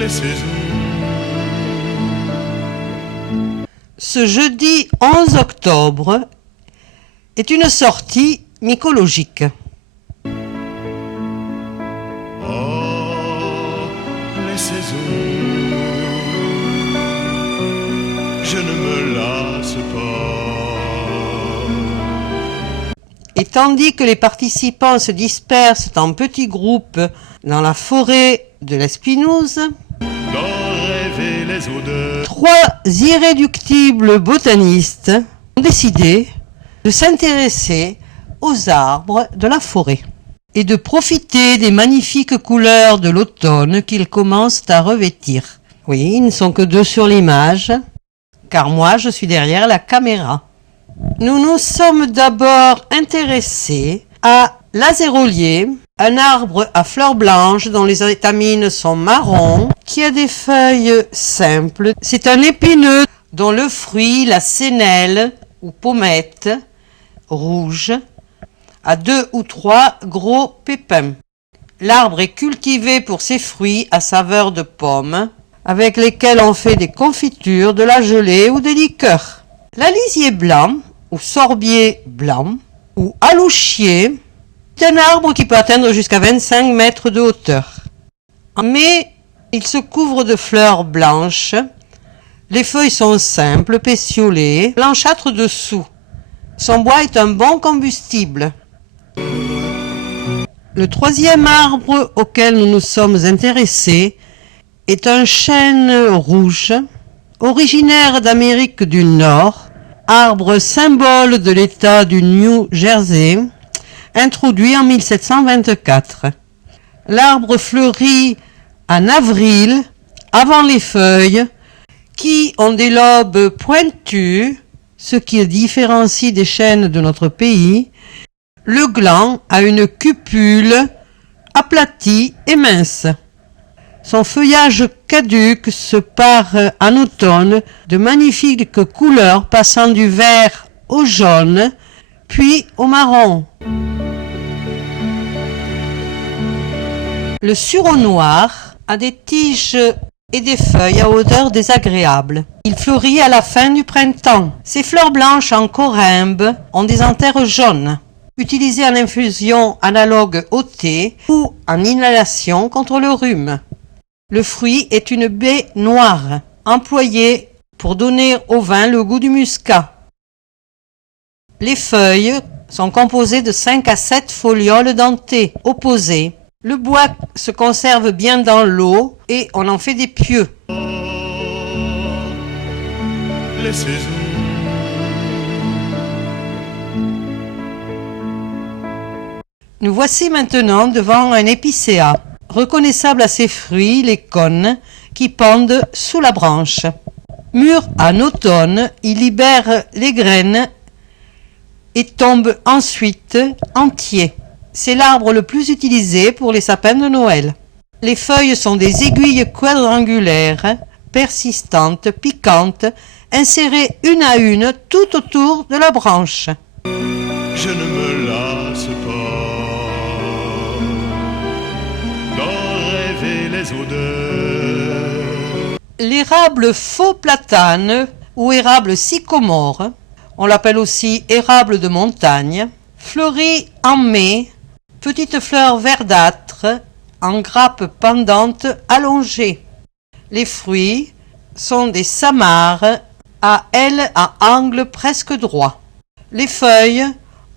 les saisons. Ce jeudi 11 octobre est une sortie mycologique. Oh, les saisons, je ne me lasse pas. Et tandis que les participants se dispersent en petits groupes dans la forêt de l'Espinouse, D'en rêver les odeurs. 3 irréductibles botanistes ont décidé de s'intéresser aux arbres de la forêt et de profiter des magnifiques couleurs de l'automne qu'ils commencent à revêtir. Oui, ils ne sont que 2 sur l'image, car moi je suis derrière la caméra. Nous nous sommes d'abord intéressés à l'azérolier, un arbre à fleurs blanches dont les étamines sont marron, qui a des feuilles simples. C'est un épineux dont le fruit, la sénelle ou pommette rouge, a 2 ou 3 gros pépins. L'arbre est cultivé pour ses fruits à saveur de pomme, avec lesquels on fait des confitures, de la gelée ou des liqueurs. L'alisier blanc, ou sorbier blanc, ou alouchier, c'est un arbre qui peut atteindre jusqu'à 25 mètres de hauteur. Mais il se couvre de fleurs blanches. Les feuilles sont simples, pétiolées, blanchâtres dessous. Son bois est un bon combustible. Le 3e arbre auquel nous nous sommes intéressés est un chêne rouge, originaire d'Amérique du Nord, arbre symbole de l'État du New Jersey, introduit en 1724. L'arbre fleurit en avril, avant les feuilles, qui ont des lobes pointus, ce qui le différencie des chênes de notre pays. Le gland a une cupule aplatie et mince. Son feuillage caduc se pare en automne de magnifiques couleurs passant du vert au jaune, puis au marron. Le sureau noir a des tiges et des feuilles à odeur désagréable. Il fleurit à la fin du printemps. Ses fleurs blanches en corymbe ont des anthères jaunes, utilisées en infusion analogue au thé ou en inhalation contre le rhume. Le fruit est une baie noire, employée pour donner au vin le goût du muscat. Les feuilles sont composées de 5 à 7 folioles dentées, opposées. Le bois se conserve bien dans l'eau et on en fait des pieux. Oh, les saisons. Nous voici maintenant devant un épicéa, reconnaissable à ses fruits, les cônes, qui pendent sous la branche. Mûr en automne, il libère les graines et tombe ensuite entier. C'est l'arbre le plus utilisé pour les sapins de Noël. Les feuilles sont des aiguilles quadrangulaires, persistantes, piquantes, insérées une à une tout autour de la branche. Je ne me lasse pas d'en rêver les odeurs. L'érable faux platane ou érable sycomore, on l'appelle aussi érable de montagne, fleurit en mai, petites fleurs verdâtres en grappes pendantes allongées. Les fruits sont des samars à ailes à angle presque droit. Les feuilles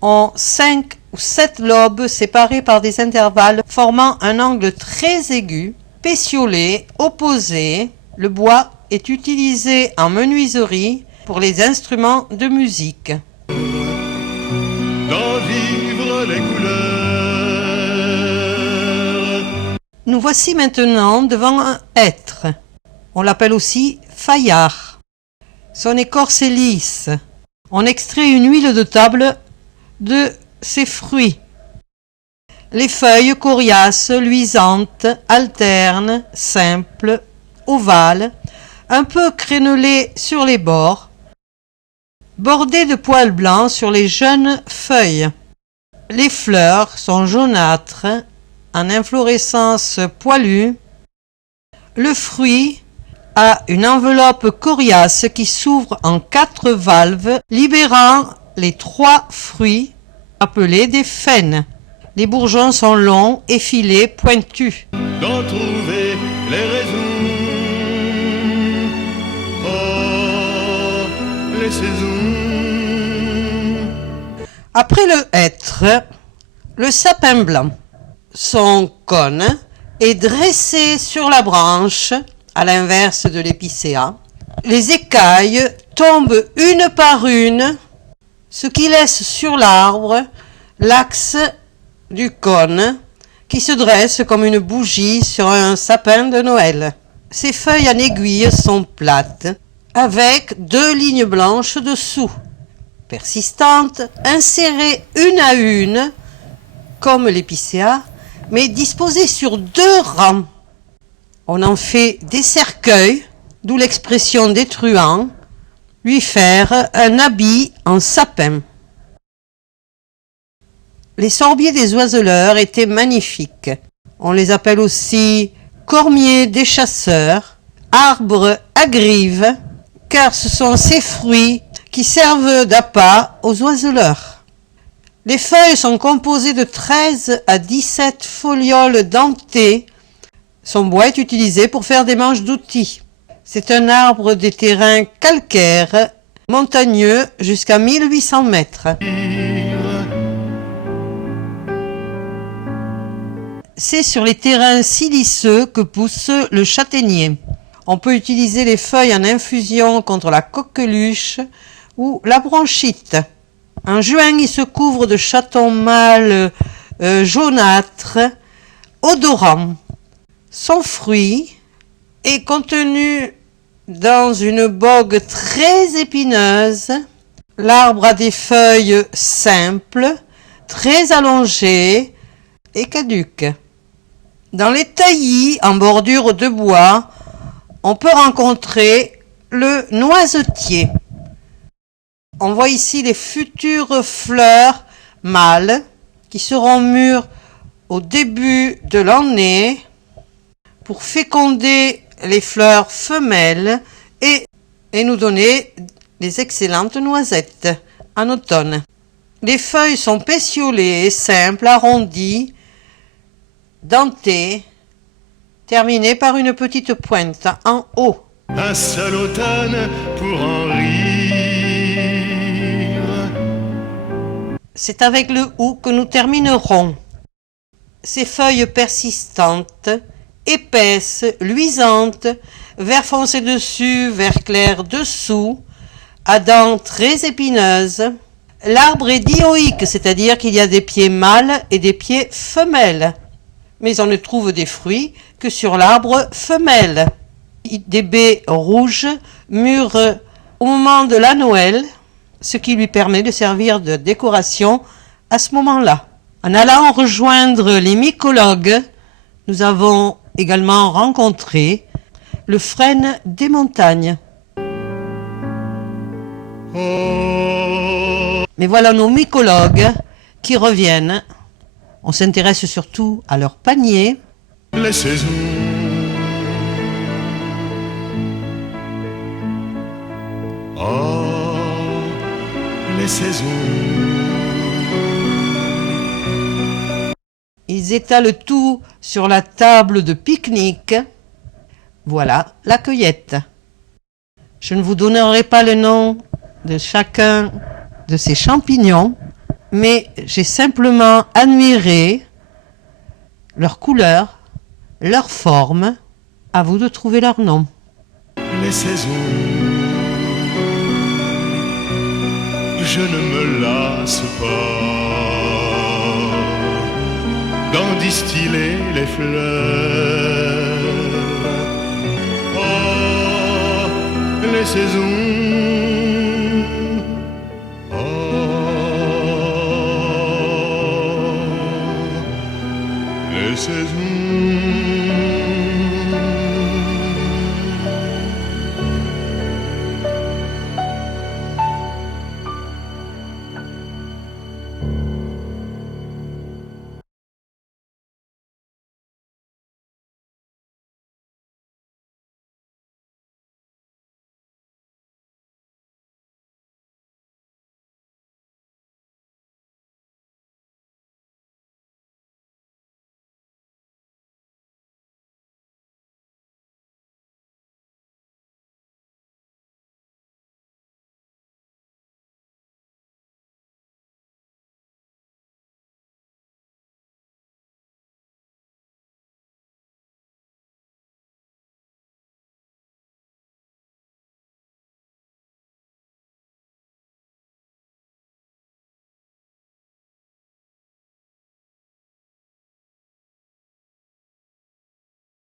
ont 5 ou 7 lobes séparés par des intervalles formant un angle très aigu, pétiolé, opposé. Le bois est utilisé en menuiserie pour les instruments de musique. D'en vivre les couleurs. Nous voici maintenant devant un hêtre. On l'appelle aussi faillard. Son écorce est lisse. On extrait une huile de table de ses fruits. Les feuilles coriaces, luisantes, alternes, simples, ovales, un peu crénelées sur les bords, bordées de poils blancs sur les jeunes feuilles. Les fleurs sont jaunâtres, en inflorescence poilue, Le fruit a une enveloppe coriace qui s'ouvre en 4 valves, libérant les 3 fruits appelés des faines. Les bourgeons sont longs, effilés, pointus. D'en trouver les raisons. Oh, les saisons. Après le hêtre, le sapin blanc, son cône est dressé sur la branche, à l'inverse de l'épicéa. Les écailles tombent une par une, ce qui laisse sur l'arbre l'axe du cône qui se dresse comme une bougie sur un sapin de Noël. Ses feuilles en aiguille sont plates, avec 2 lignes blanches dessous, persistantes, insérées une à une, comme l'épicéa, mais disposées sur 2 rangs. On en fait des cercueils, d'où l'expression des truands, lui faire un habit en sapin. Les sorbiers des oiseleurs étaient magnifiques. On les appelle aussi cormiers des chasseurs, arbres à grives, car ce sont ces fruits qui servent d'appât aux oiseleurs. Les feuilles sont composées de 13 à 17 folioles dentées. Son bois est utilisé pour faire des manches d'outils. C'est un arbre des terrains calcaires, montagneux jusqu'à 1800 mètres. C'est sur les terrains siliceux que pousse le châtaignier. On peut utiliser les feuilles en infusion contre la coqueluche ou la bronchite. En juin, il se couvre de chatons mâles jaunâtres, odorants. Son fruit est contenu dans une bogue très épineuse. L'arbre a des feuilles simples, très allongées et caduques. Dans les taillis en bordure de bois, on peut rencontrer le noisetier. On voit ici les futures fleurs mâles qui seront mûres au début de l'année pour féconder les fleurs femelles et nous donner des excellentes noisettes en automne. Les feuilles sont pétiolées, simples, arrondies, dentées, terminées par une petite pointe en haut. Un seul automne pour en rire. C'est avec le hou que nous terminerons. Ces feuilles persistantes, épaisses, luisantes, vert foncé dessus, vert clair dessous, à dents très épineuses. L'arbre est dioïque, c'est-à-dire qu'il y a des pieds mâles et des pieds femelles. Mais on ne trouve des fruits que sur l'arbre femelle. Des baies rouges mûres au moment de la Noël, ce qui lui permet de servir de décoration à ce moment-là. En allant rejoindre les mycologues, nous avons également rencontré le frêne des montagnes. Mais voilà nos mycologues qui reviennent. On s'intéresse surtout à leur panier. Les saisons. Oh, les saisons. Ils étalent tout sur la table de pique-nique. Voilà la cueillette. Je ne vous donnerai pas le nom de chacun de ces champignons, mais j'ai simplement admiré leur couleur, leur forme. À vous de trouver leur nom. Les saisons. Je ne me lasse pas d'en distiller les fleurs. Oh, les saisons.